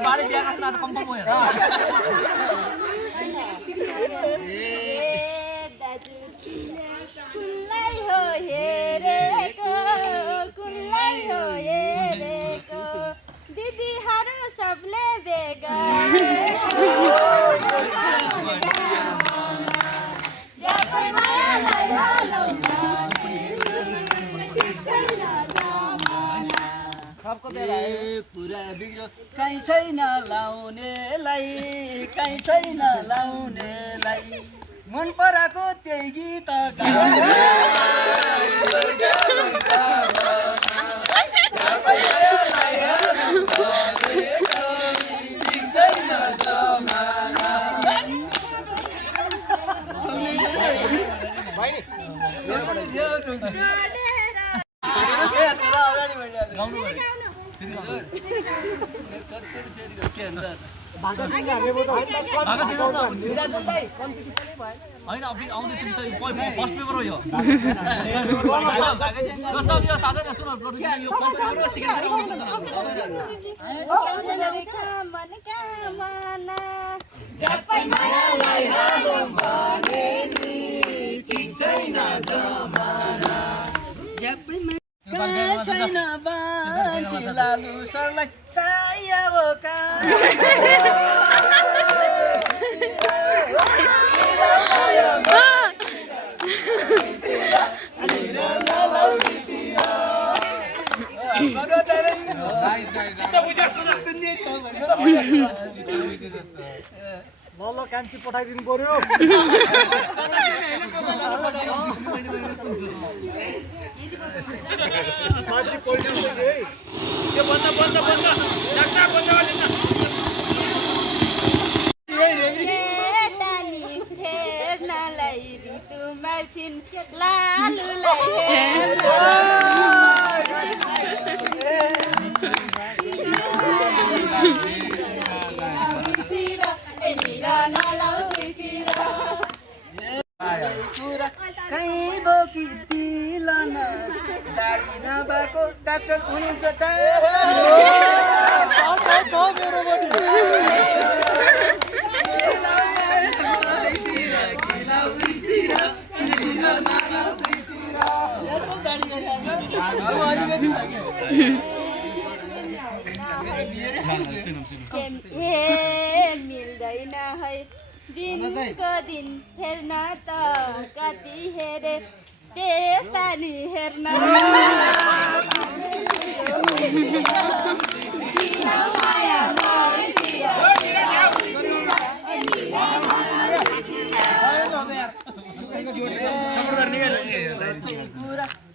बाले बिहा गर्छ आज कम भयो कुनलाई हो हेरेको कुनलाई हो हेरेको दिदीहरू सबले बेगा पुरा बिग्रो कहीँ छैन लाउनेलाई कहीँ छैन लाउनेलाई मन पराएको त्यही गीत होइन आउँदैछ फर्स्ट पेपर हो यो सुन छैन बान्छी लालु सरलाई चाहिएको ल कान्छी पठाइदिनु पर्यो मान्छे पहिलो है यो बन्द डाक्टर बन्द गरिदिनु टानी फेर्नलाई ऋतु मार्छिन् लालुलाई कहीँ बोकी दिलन दाडी नभएको डाक्टर हुनुहुन्छ मिल्दैन है दिनको दिन हेर्न त कति हेरे त्यस्ता नि हेर्न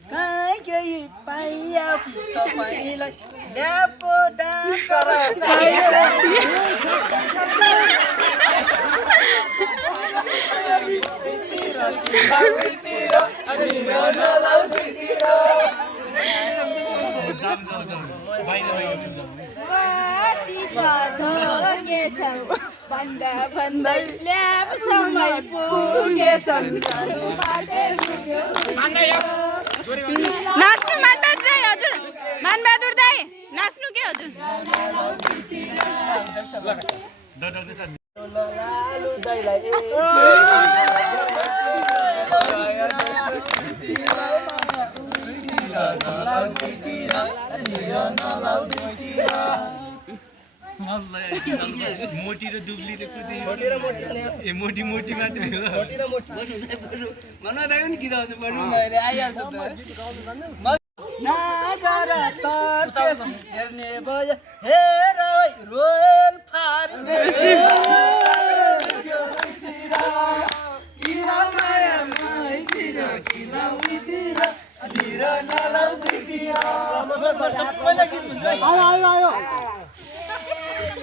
कहीँ केही पाइयो कि तपाईँलाई ल्यापो डाक्टर भन्दा भन्दै ल्याबसम्मै पुगेछन् नाच्नु मानबहादुर दाइ हजुर मानबहादुर दाइ नाच्नु के हजुर मोटी र दुब्ली र कुदी ए मोटी मात्रै हो मनोदाइ पनि गीत आउँछ पढ्नु मैले आइहाल्छ नागर तर्सेसी हेर्ने भयो हेर रोयल फार्मेसी सबैलाई गीत हुन्छ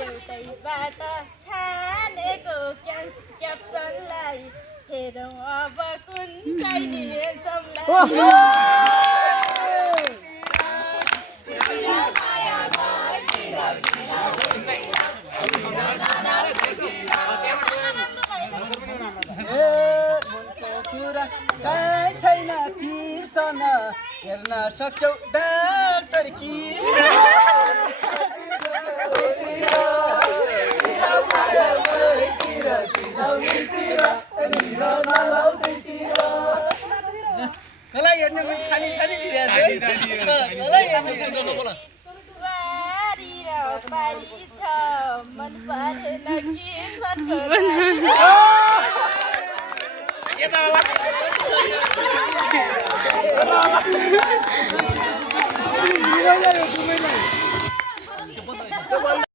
एउटैबाट छानेको क्याप्सनलाई हेरौँ अब कुन चाहिने छैन तिर्सन हेर्न सक्छौ डाक्टर कि वारी र पारी छ मन परेन कि सनको दुवैलाई